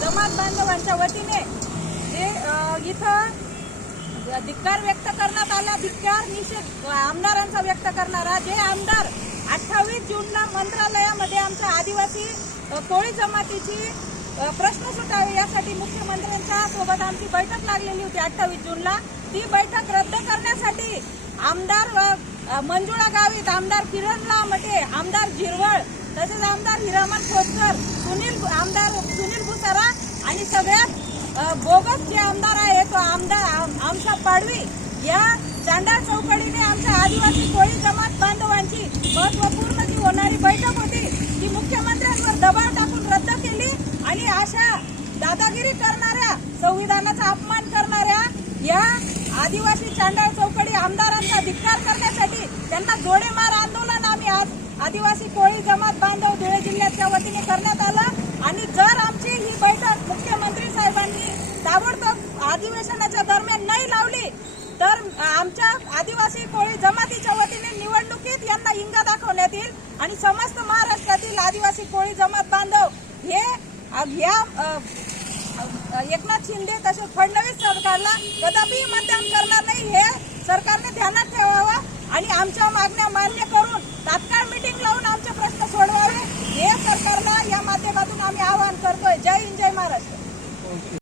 जमात बांधवांच्या वतीने जे इथं धिक्कार व्यक्त करण्यात आला धिक्कार निषेध आमदारांचा व्यक्त करणारा जे आमदार अठ्ठावीस जूनला मंत्रालयामध्ये आमच्या आदिवासी कोळी जमातीची प्रश्न सुटावे यासाठी मुख्यमंत्र्यांच्या सोबत आमची बैठक लागलेली होती अठ्ठावीस जूनला. ती बैठक रद्द करण्यासाठी आमदार मंजुळा गावित आमदार किरण लामटे आमदार जिरवळ तसेच आमदार हिरामन खोतकर सुनील आमदार सुनील करा. आणि सगळ्यात बोगस जे आमदार आहे तो आमदार आमचा पाडवी या चांडाळ चौकडीने आमच्या आदिवासी कोळी जमात बांधवांची महत्त्वपूर्ण जी होणारी बैठक होती ती मुख्यमंत्र्यांवर दबाव टाकून रद्द केली आणि अशा दादागिरी करणाऱ्या संविधानाचा अपमान करणाऱ्या या आदिवासी चांडाळ चौकडी आमदारांचा धिक्कार करण्यासाठी त्यांना जोडेमार आंदोलन आम्ही आज आदिवासी कोळी जमात बांधव धुळे जिल्ह्याच्या वतीने करण्यात आलं आणि जर आमची ही बैठक मुख्यमंत्री साहेबांनी ताबडतोब अधिवेशनाच्या दरम्यान नाही लावली तर आमच्या आदिवासी कोळी जमातीच्या वतीने निवडणुकीत यांना इंगा दाखवण्यात येईल आणि समस्त महाराष्ट्रातील आदिवासी कोळी जमात बांधव हे या एकनाथ शिंदे तसेच फडणवीस सरकारला कदापि मतदान करणार नाही हे सरकारने ध्यानात ठेवावं आणि आमच्या मागण्या मान्य करून तात्काळ मिटिंग लावून आमचे प्रश्न सोडवावे हे सरकारला या माध्यमातून आम्ही आवाहन करतोय. जय हिंद जय महाराष्ट्र.